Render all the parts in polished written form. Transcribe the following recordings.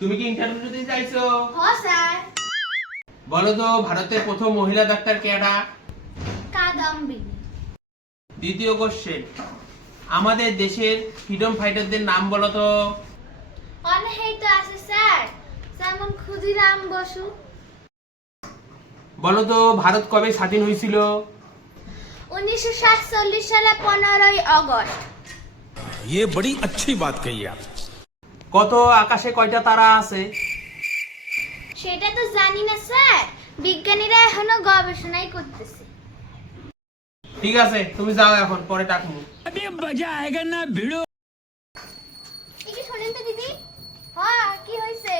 তুমি কি ইন্টারভিউ দিতে চাইছো? হ্যাঁ স্যার। বলো তো ভারতের প্রথম মহিলা ডাক্তার কেডা? কাদম্বিনী। দ্বিতীয় কোশ্চেন, আমাদের দেশের ফ্রিডম ফাইটারদের নাম বলো তো। অনেকেই তো আছে স্যার, যেমন ক্ষুদিরাম বসু। বলো তো ভারত কবে স্বাধীন হয়েছিল? 1947 সালে 15ই আগস্ট। ये बड़ी अच्छी बात कही आप। কত আকাশে কয়টা তারা আছে? সেটা তো জানি না স্যার, বিজ্ঞানীরা এখনো গবেষণাই করতেছে। ঠিক আছে, তুমি যাও এখন, পরে ডাকবো। अभी मजा आएगा ना भिड़ो। এই যে শুনেন তো দিদি। হ্যাঁ, কি হইছে?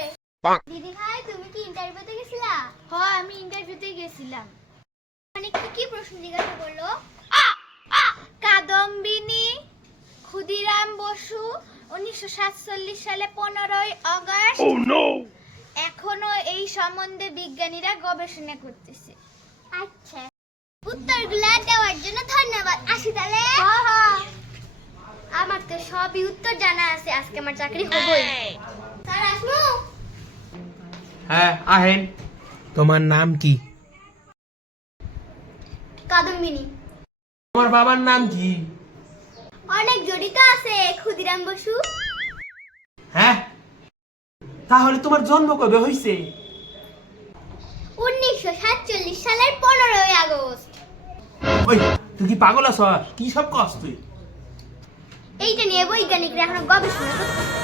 দিদি ভাই, তুমি কি ইন্টারভিউতে গেছিলা? হ্যাঁ, আমি ইন্টারভিউতে গেছিলাম। মানে কি কি প্রশ্ন জিজ্ঞাসা করলো? কাদম্বিনী, ক্ষুদিরাম বসু, 1947 সালে 15ই আগস্ট। Oh no! এখনো এই সম্বন্ধে বিজ্ঞানীরা গবেষণা করতেছে। আচ্ছা, উত্তরগুলো দেওয়ার জন্য ধন্যবাদ। আসি তাহলে। আমার তো সবই উত্তর জানা আছে, আজকে আমার চাকরি হবেই। স্যার আসমু? হ্যাঁ আহেন। তোমার নাম কি? কাদম্বিনী। তোমার বাবার নাম কি? অনেক জড়িত আছে, ক্ষুদিরাম বসু। হ্যাঁ, তাহলে তোমার জন্ম কবে হয়েছে? 1947 সালের 15ই আগস্ট। ওই, তুই কি পাগল আছ? কি সব কস তুই? এইটা নিয়ে বৈজ্ঞানিকরা এখনো গবেষণা করতেছে।